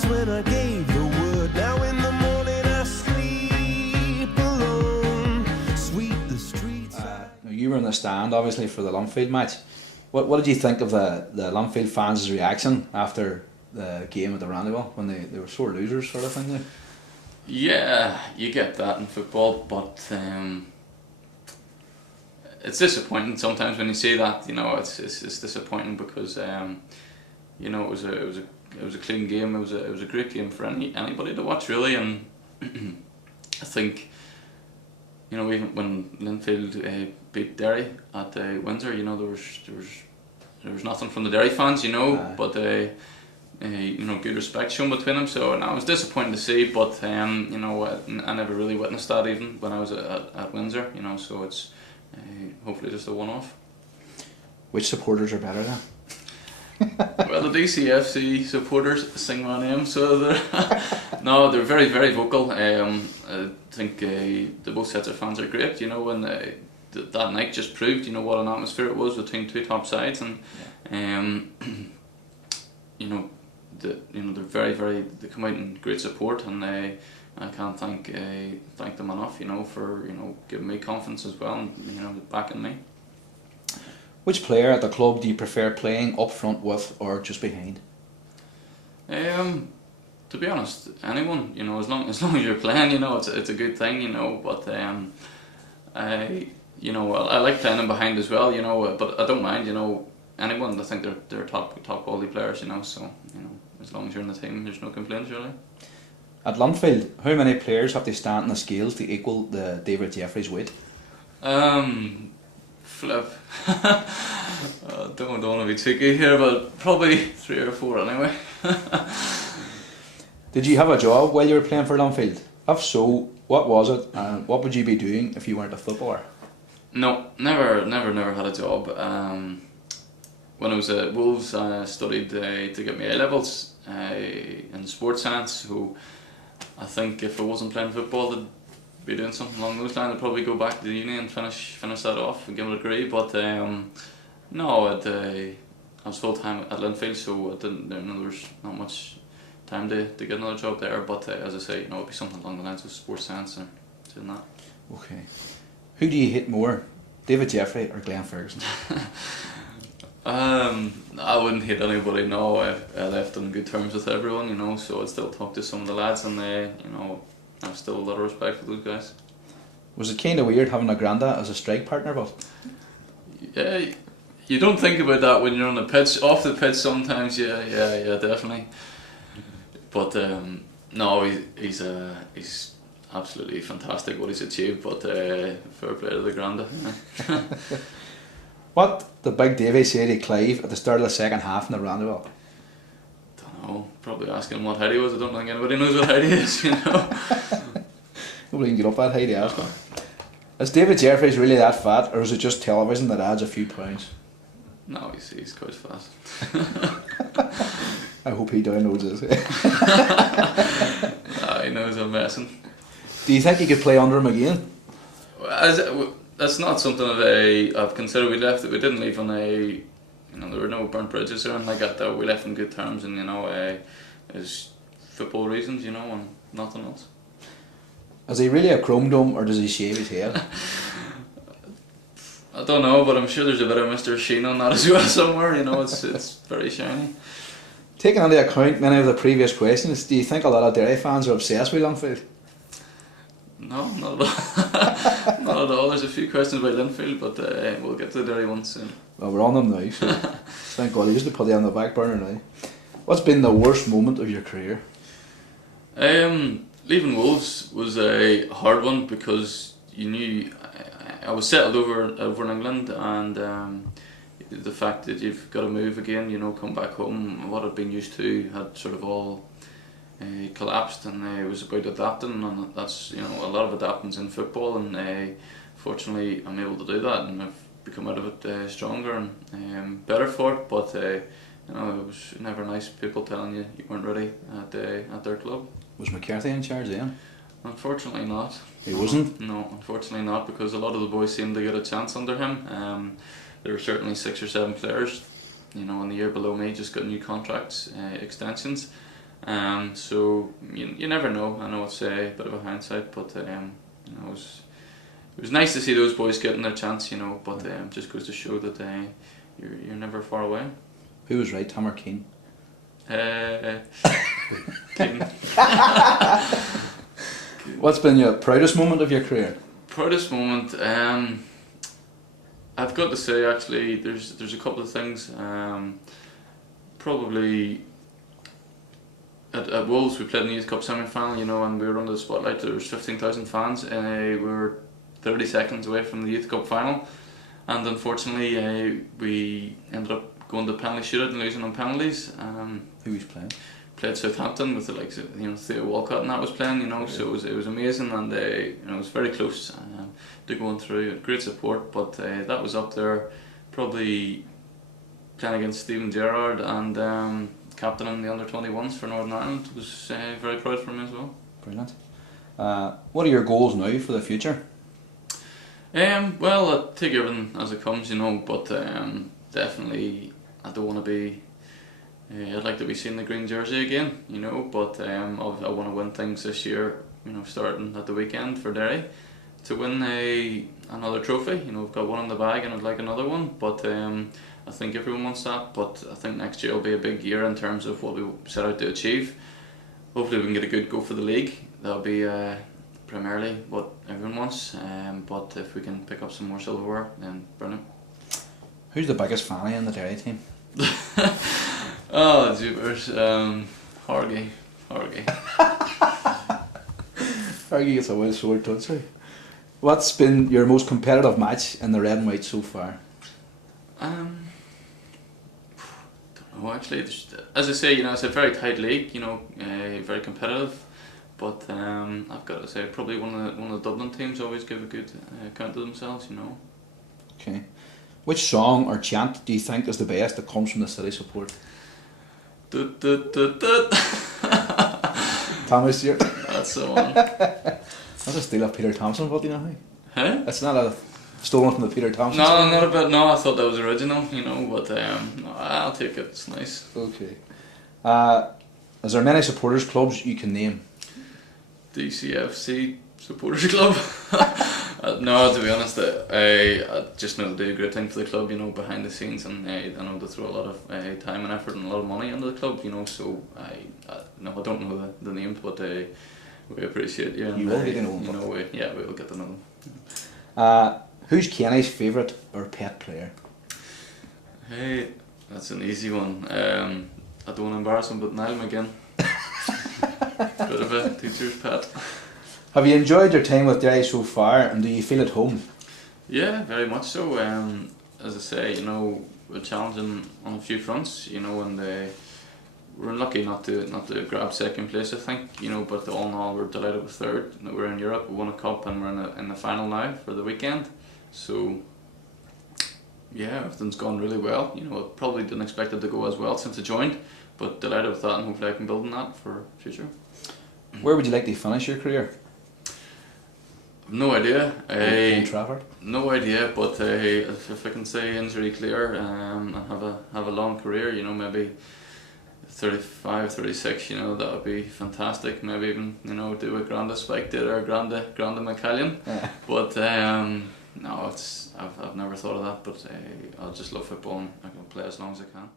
was when I gave the word. Now in the morning I sleep alone. Sweep the streets. You were in the stand, obviously, for the Lumfield match. What did you think of the Lumfield fans' reaction after the game at the Roundabouts when they were sore losers, sort of thing? Yeah, you get that in football, but it's disappointing sometimes when you see that. You know, it's disappointing because you know, it was a clean game. It was a great game for anybody to watch, really, and I think, you know, even when Linfield beat Derry at Windsor, you know, there was nothing from the Derry fans, you know, but you know, good respect shown between them. So, and I was disappointed to see, but you know, I never really witnessed that even when I was at Windsor, you know. So it's hopefully just a one-off. Which supporters are better then? Well, the DCFC supporters sing my name, so they're they're very, very vocal. I think the both sets of fans are great, you know, and that night just proved, you know, what an atmosphere it was between two top sides, and you know, they're very, very, they come out in great support, and I can't thank them enough, you know, for, you know, giving me confidence as well, and, you know, backing me. Which player at the club do you prefer playing up front with or just behind? To be honest, anyone, you know, as long as you're playing, you know, it's a good thing, you know. But you know, I like playing them behind as well, you know. But I don't mind, you know, anyone. I think they're top quality players, you know. So, you know, as long as you're in the team, there's no complaints really. At Lunfield, how many players have to stand on the scales to equal the David Jeffries weight? Flip. I don't want to be cheeky here, but probably 3 or 4 anyway. Did you have a job while you were playing for Lunfield? If so, what was it, and what would you be doing if you weren't a footballer? No, never had a job. When I was at Wolves, I studied to get my A-levels in sports science, so I think if I wasn't playing football, I'd be doing something along those lines. I'd probably go back to the uni and finish that off and get a degree. But no, I was full time at Linfield, so there was not much time to get another job there. But as I say, you know, it'd be something along the lines of sports science or doing that. Okay. Who do you hate more, David Jeffrey or Glenn Ferguson? I wouldn't hate anybody. No, I left on good terms with everyone, you know. So I'd still talk to some of the lads, and you know, I've still a lot of respect for those guys. Was it kind of weird having a Granda as a strike partner, but? Yeah, you don't think about that when you're on the pitch. Off the pitch sometimes, yeah, definitely. But no, he's absolutely fantastic what he's achieved. But fair play to the Granda. Yeah. What did Big Davey say to Clive at the start of the second half in the roundabout? Don't know. Probably asking him what height he was. I don't think anybody knows what height he is, you know. Nobody can get up that height to ask him. Is David Jeffries really that fat, or is it just television that adds a few pounds? No, he's quite fat. I hope he downloads this. He knows I'm messing. Do you think you could play under him again? That's not something that I've considered. We didn't leave on you know, there were no burnt bridges or anything like that. Though we left on good terms, and you know, it's football reasons, you know, and nothing else. Is he really a chrome dome, or does he shave his head? I don't know, but I'm sure there's a bit of Mr. Sheen on that as well somewhere. You know, it's very shiny. Taking into account many of the previous questions, do you think a lot of Derry fans are obsessed with Linfield? No, not at all. Not at all. There's a few questions about Linfield, but we'll get to the Derry ones soon. Well, we're on them now, so thank God. I used to put you on the back burner now. What's been the worst moment of your career? Leaving Wolves was a hard one because you knew I was settled over in England, and the fact that you've got to move again, you know, come back home, what I'd been used to had sort of all collapsed, and it was about adapting, and that's, you know, a lot of adapting's in football, and fortunately I'm able to do that, and I've become out of it stronger and better for it. But you know, it was never nice people telling you weren't ready at their club. Was McCarthy in charge then? Unfortunately not. He wasn't? No, unfortunately not, because a lot of the boys seemed to get a chance under him. There were certainly 6 or 7 players, you know, in the year below me just got new contracts, extensions, So you never know. I know it's a bit of a hindsight, but it was nice to see those boys getting their chance, but just goes to show that you're never far away. Who was right, Tom or Keane? Keane. What's been your proudest moment of your career? Proudest moment, I've got to say actually, there's a couple of things. Probably at Wolves we played in the Youth Cup semi-final, and we were under the spotlight. There was 15,000 fans, and we were 30 seconds away from the Youth Cup final, and unfortunately we ended up going to penalty shootout and losing on penalties. Who was playing? Played Southampton with the likes of Theo Walcott, and that was playing, so it was amazing, and it was very close to going through. Great support, but that was up there, probably playing against Stephen Gerrard and captaining the under-21s for Northern Ireland was very proud for me as well. Brilliant. What are your goals now for the future? Well, I take everything as it comes, but definitely I don't want to be. I'd like to be seeing the green jersey again, but I want to win things this year, starting at the weekend for Derry, to win another trophy. We've got one in the bag and I'd like another one, but I think everyone wants that, but I think next year will be a big year in terms of what we set out to achieve. Hopefully we can get a good go for the league. That'll be primarily what everyone wants, but if we can pick up some more silverware, then brilliant. Who's the biggest fan in the Derry team? Oh, jeepers. Hargy. Hargy gets a wild sword, don't he? What's been your most competitive match in the red and white so far? Don't know actually. As I say, it's a very tight league. Very competitive. But I've got to say, probably one of the Dublin teams always give a good account of themselves. Okay. Which song or chant do you think is the best that comes from the city support? Thomas Stewart. That's the one. That's a steal of Peter Thompson, what do you know? Huh? It's not a stolen from the Peter Thompson. No, not a bit. No, I thought that was original. But no, I'll take it. It's nice. Okay. Is there many supporters clubs you can name? DCFC Supporters Club. No, to be honest, I just know they do a great thing for the club, behind the scenes, and I know they throw a lot of time and effort and a lot of money into the club, so I don't know the names, but we appreciate you. You will get to know them. We will get to know them. Who's Kenny's favourite or pet player? Hey, that's an easy one. I don't want to embarrass him, but Niall McGinn. Bit of a teacher's pet. Have you enjoyed your time with Derry so far, and do you feel at home? Yeah, very much so. As I say, we're challenging on a few fronts, and we're lucky not to grab second place, I think, but all in all we're delighted with third. We're in Europe, we won a cup, and we're in the final now for the weekend. So yeah, everything's gone really well. I probably didn't expect it to go as well since I joined, but delighted with that, and hopefully I can build on that for future. Where would you like to finish your career? No idea. Old Trafford? No idea, but if I can say injury clear and have a long career, maybe 35, 36, that would be fantastic. Maybe even, do what Granda Spike did, or Granda McCallion. Yeah. But no, I've never thought of that, but I just love football and I can play as long as I can.